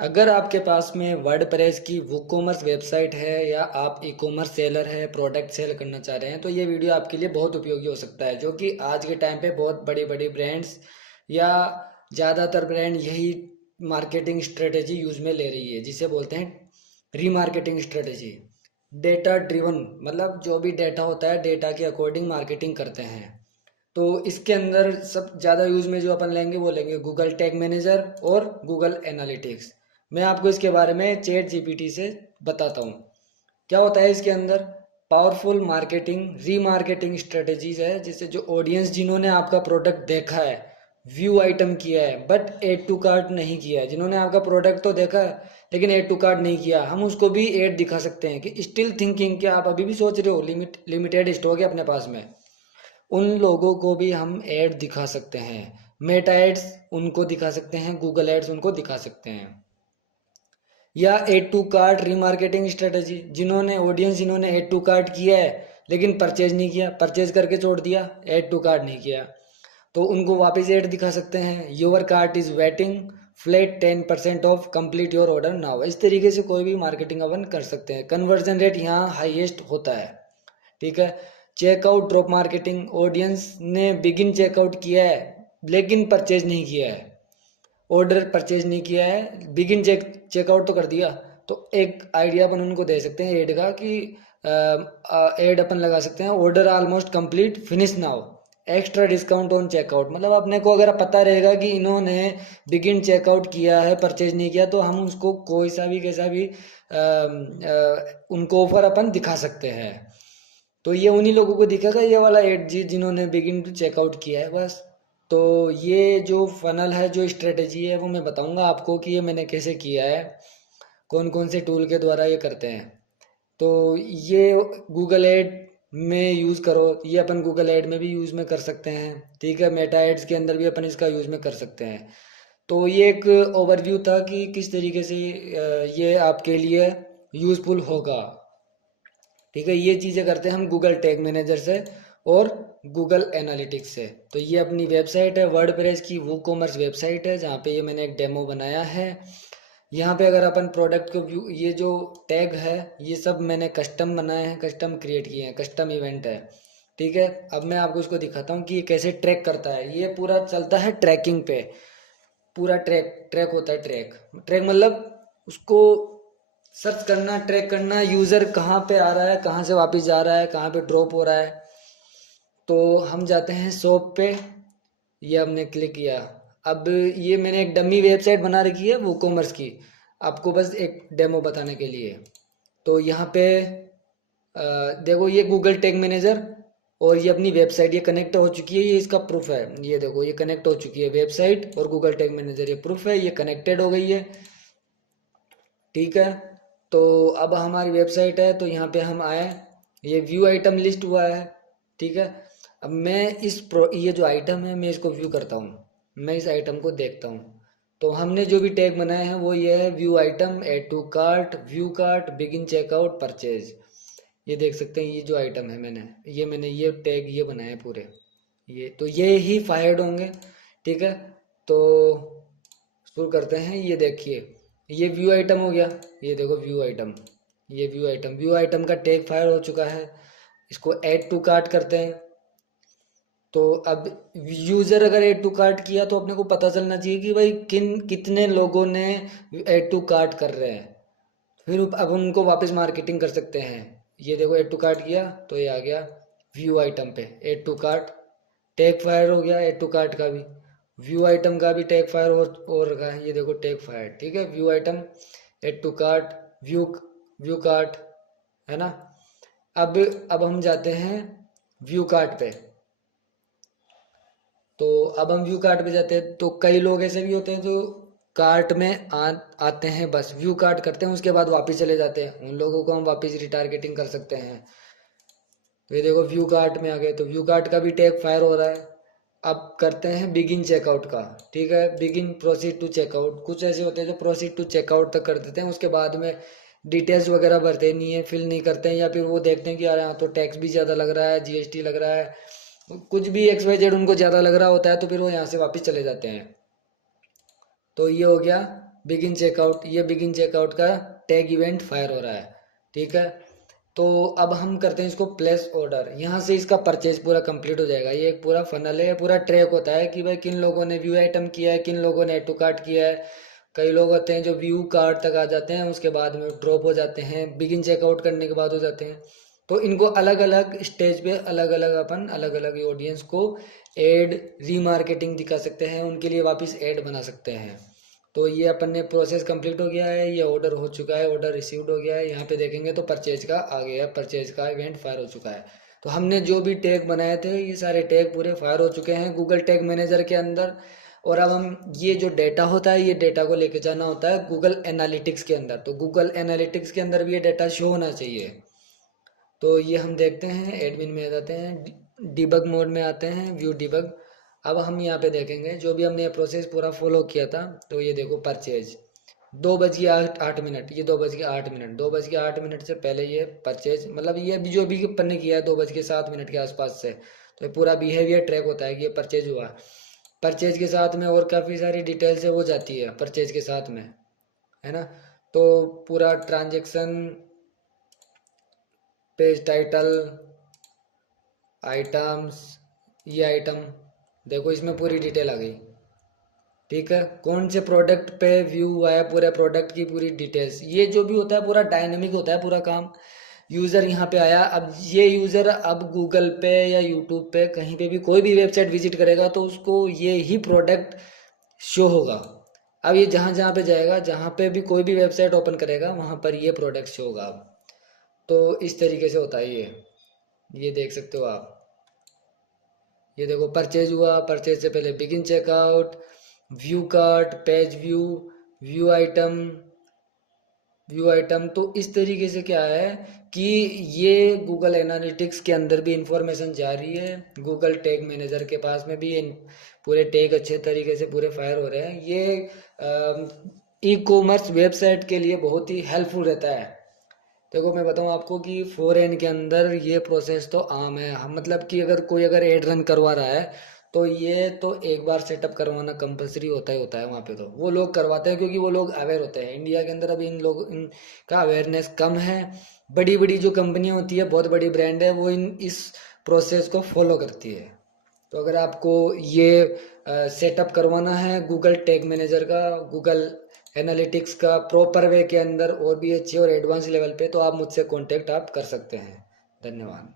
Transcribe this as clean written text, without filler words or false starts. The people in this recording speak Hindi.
अगर आपके पास में वर्डप्रेस की वूकॉमर्स वेबसाइट है या आप ई कॉमर्स सेलर है, प्रोडक्ट सेल करना चाह रहे हैं, तो ये वीडियो आपके लिए बहुत उपयोगी हो सकता है। जो कि आज के टाइम पे बहुत बड़ी बड़ी ब्रांड्स या ज़्यादातर ब्रांड यही मार्केटिंग स्ट्रेटेजी यूज में ले रही है, जिसे बोलते हैं रीमार्केटिंग स्ट्रेटेजी। डेटा ड्रिवन, मतलब जो भी डेटा होता है डेटा के अकॉर्डिंग मार्केटिंग करते हैं। तो इसके अंदर सब ज़्यादा यूज में जो अपन लेंगे वो लेंगे गूगल टैग मैनेजर और गूगल एनालिटिक्स। मैं आपको इसके बारे में चैट जीपीटी से बताता हूँ। क्या होता है इसके अंदर, पावरफुल मार्केटिंग रीमार्केटिंग स्ट्रेटेजीज है, जिससे जो ऑडियंस जिन्होंने आपका प्रोडक्ट देखा है, व्यू आइटम किया है बट एड टू कार्ट नहीं किया है, जिन्होंने आपका प्रोडक्ट तो देखा है लेकिन एड टू कार्ट नहीं किया, हम उसको भी एड दिखा सकते हैं कि स्टिल थिंकिंग, क्या आप अभी भी सोच रहे हो, लिमिटेड स्टॉक है अपने पास में, उन लोगों को भी हम ऐड दिखा सकते हैं। मेटा एड्स उनको दिखा सकते हैं, गूगल एड्स उनको दिखा सकते हैं। या add to cart remarketing strategy, जिन्होंने ऑडियंस जिन्होंने एड टू कार्ट किया है लेकिन परचेज नहीं किया, परचेज करके छोड़ दिया, एड टू कार्ट नहीं किया, तो उनको वापस एड दिखा सकते हैं। Your cart is waiting, flat 10% of, complete your order now. इस तरीके से कोई भी मार्केटिंग अपन कर सकते हैं। कन्वर्जन रेट यहाँ हाईएस्ट होता है। ठीक है। चेकआउट ड्रॉप मार्केटिंग, ऑडियंस ने बिगिन चेकआउट किया है लेकिन परचेज नहीं किया है, ऑर्डर परचेज नहीं किया है, बिगिन चेकआउट तो कर दिया। तो एक आइडिया अपन उनको दे सकते हैं एड का कि एड अपन लगा सकते हैं, order almost complete, finish now, extra discount on checkout. मतलब अपने को अगर पता रहेगा कि इन्होंने बिगिन चेकआउट किया है, परचेज नहीं किया, तो हम उसको कोई सा भी कैसा भी उनको ऑफर अपन दिखा सकते हैं। तो ये उन्हीं लोगों को दिखेगा ये वाला एड जी, जिन्होंने बिगिन टू चेकआउट किया है बस। तो ये जो फनल है, जो स्ट्रेटजी है, वो मैं बताऊंगा आपको कि ये मैंने कैसे किया है, कौन कौन से टूल के द्वारा ये करते हैं। तो ये गूगल एड में यूज़ करो, ये अपन गूगल एड में भी यूज़ में कर सकते हैं। ठीक है। मेटा एड्स के अंदर भी अपन इसका यूज़ में कर सकते हैं। तो ये एक ओवरव्यू था कि किस तरीके से ये आपके लिए यूज़फुल होगा। ठीक है। ये चीज़ें करते हैं हम गूगल टैग मैनेजर से और गूगल एनालिटिक्स से। तो ये अपनी वेबसाइट है, वर्डप्रेस की वो कॉमर्स वेबसाइट है, जहाँ पे ये मैंने एक डेमो बनाया है। यहाँ पे अगर अपन प्रोडक्ट को व्यू, ये जो टैग है ये सब मैंने कस्टम बनाए हैं, कस्टम क्रिएट किए हैं, कस्टम इवेंट है। ठीक है। अब मैं आपको इसको दिखाता हूँ कि ये कैसे ट्रैक करता है। ये पूरा चलता है ट्रैकिंग पे, पूरा ट्रैक ट्रैक होता है। ट्रैक ट्रैक मतलब उसको सर्च करना, ट्रैक करना, यूज़र कहाँ पे आ रहा है, कहाँ से वापस जा रहा है, कहाँ पे ड्रॉप हो रहा है। तो हम जाते हैं शॉप पे, ये हमने क्लिक किया। अब ये मैंने एक डमी वेबसाइट बना रखी है वो कॉमर्स की, आपको बस एक डेमो बताने के लिए। तो यहाँ पे देखो ये गूगल टैग मैनेजर और ये अपनी वेबसाइट ये कनेक्ट हो चुकी है, ये इसका प्रूफ है। ये देखो ये कनेक्ट हो चुकी है वेबसाइट और गूगल टैग मैनेजर, ये प्रूफ है, ये कनेक्टेड हो गई है। ठीक है। तो अब हमारी वेबसाइट है, तो यहाँ पे हम आए, ये व्यू आइटम लिस्ट हुआ है। ठीक है। अब मैं ये जो आइटम है मैं इसको व्यू करता हूँ, मैं इस आइटम को देखता हूँ। तो हमने जो भी टैग बनाए हैं वो ये है, view item, add to cart, view cart, begin checkout, purchase. ये देख सकते हैं ये जो आइटम है मैंने ये टैग ये बनाए हैं पूरे। ये तो ये ही फायर्ड होंगे। ठीक है। तो शुरू करते हैं। ये देखिए ये व्यू आइटम हो गया, ये देखो व्यू आइटम, ये व्यू आइटम का टैग फायर हो चुका है। इसको ऐड टू कार्ट करते हैं। तो अब यूजर अगर ऐड टू कार्ट किया तो अपने को पता चलना चाहिए कि भाई कितने लोगों ने ऐड टू कार्ट कर रहे हैं, फिर अब उनको वापस मार्केटिंग कर सकते हैं। ये देखो ऐड टू कार्ट किया तो ये आ गया व्यू आइटम पे add to cart, tag fire हो गया ऐड टू कार्ट का भी, व्यू आइटम का भी टैग फायर हो रखा है। ये देखो टैग फायर। ठीक है। View item, add to cart, view view cart, है ना। अब अब हम जाते हैं व्यू कार्ट पे। तो अब हम व्यू कार्ट पे जाते हैं, तो कई लोग ऐसे भी होते हैं जो कार्ट में आते हैं, बस व्यू कार्ट करते हैं, उसके बाद वापस चले जाते हैं, उन लोगों को हम वापस रिटारगेटिंग कर सकते हैं। तो ये देखो व्यू कार्ट में आ गए, तो व्यू कार्ट का भी टैग फायर हो रहा है। अब करते हैं बिगिन चेकआउट का। ठीक है। बिगिन प्रोसीड टू चेकआउट, कुछ ऐसे होते हैं जो प्रोसीड टू चेकआउट तक कर देते हैं, उसके बाद में डिटेल्स वगैरह भरते नहीं है, फिल नहीं करते हैं, या फिर वो देखते हैं कि यार यहाँ तो टैक्स भी ज़्यादा लग रहा है, जीएसटी लग रहा है, कुछ भी XYZ उनको ज़्यादा लग रहा होता है, तो फिर वो यहाँ से वापस चले जाते हैं। तो ये हो गया बिगिन चेकआउट, ये बिगिन चेकआउट का टैग इवेंट फायर हो रहा है, ठीक है। तो अब हम करते हैं इसको प्लेस ऑर्डर, यहाँ से इसका परचेज पूरा कंप्लीट हो जाएगा। ये एक पूरा फनल है, पूरा ट्रैक होता है कि भाई किन लोगों ने व्यू आइटम किया है, किन लोगों ने ऐड टू कार्ट किया है। कई लोग होते हैं जो व्यू कार्ट तक आ जाते हैं, उसके बाद में ड्रॉप हो जाते हैं, बिगिन चेकआउट करने के बाद हो जाते हैं। तो इनको अलग अलग स्टेज पे अलग अलग अपन अलग अलग ऑडियंस को एड रीमार्केटिंग दिखा सकते हैं, उनके लिए वापस एड बना सकते हैं। तो ये अपन ने प्रोसेस कंप्लीट हो गया है, ये ऑर्डर हो चुका है, ऑर्डर रिसीव्ड हो गया है। यहाँ पे देखेंगे तो परचेज का आ गया है, परचेज का इवेंट फायर हो चुका है। तो हमने जो भी टैग बनाए थे ये सारे टैग पूरे फायर हो चुके हैं गूगल टैग मैनेजर के अंदर। और अब हम ये जो डेटा होता है, ये डेटा को लेके जाना होता है गूगल एनालिटिक्स के अंदर। तो गूगल एनालिटिक्स के अंदर भी ये डेटा शो होना चाहिए। तो ये हम देखते हैं, एडमिन में आ जाते हैं, डिबग मोड में आते हैं, व्यू डिबग। अब हम यहाँ पे देखेंगे जो भी हमने ये प्रोसेस पूरा फॉलो किया था। तो ये देखो परचेज 2:08, ये 2:08, 2:08 से पहले ये परचेज, मतलब ये अभी जो भी अपन ने किया है 2:07 के आसपास से। तो ये पूरा बिहेवियर ट्रैक होता है कि ये परचेज हुआ। परचेज के साथ में और काफ़ी सारी डिटेल्स है वो जाती है परचेज के साथ में, है ना। तो पूरा ट्रांजेक्शन, पेज टाइटल, आइटम्स, ये आइटम देखो इसमें पूरी डिटेल आ गई, ठीक है। कौन से प्रोडक्ट पे व्यू हुआ है, पूरे प्रोडक्ट की पूरी डिटेल्स। ये जो भी होता है पूरा डायनेमिक होता है पूरा काम। यूज़र यहाँ पे आया, अब ये यूज़र अब गूगल पे या यूट्यूब पे कहीं पे भी कोई भी वेबसाइट विजिट करेगा तो उसको ये ही प्रोडक्ट शो होगा। अब ये जहाँ जहाँ पे जाएगा, जहाँ पे भी कोई भी वेबसाइट ओपन करेगा वहाँ पर ये प्रोडक्ट शो होगा। अब तो इस तरीके से होता है ये देख सकते हो आप। ये देखो परचेज हुआ, परचेज से पहले begin checkout, view cart, page view, view item, view item. तो इस तरीके से क्या है कि ये गूगल एनालिटिक्स के अंदर भी इंफॉर्मेशन जा रही है, गूगल टैग मैनेजर के पास में भी पूरे टैग अच्छे तरीके से पूरे फायर हो रहे हैं। ये ई कॉमर्स वेबसाइट के लिए बहुत ही हेल्पफुल रहता है। देखो मैं बताऊँ आपको कि फॉरेन के अंदर ये प्रोसेस तो आम है। हम मतलब कि अगर कोई अगर एड रन करवा रहा है तो ये तो एक बार सेटअप करवाना कंपलसरी होता ही होता है वहाँ पे। तो वो लोग करवाते हैं क्योंकि वो लोग अवेयर होते हैं। इंडिया के अंदर अभी इनका अवेयरनेस कम है। बड़ी बड़ी जो कंपनियाँ होती है, बहुत बड़ी ब्रांड है, वो इस प्रोसेस को फॉलो करती है। तो अगर आपको ये सेटअप करवाना है गूगल टैग मैनेजर का, गूगल एनालिटिक्स का प्रॉपर वे के अंदर और भी अच्छे और एडवांस लेवल पे, तो आप मुझसे कांटेक्ट आप कर सकते हैं। धन्यवाद।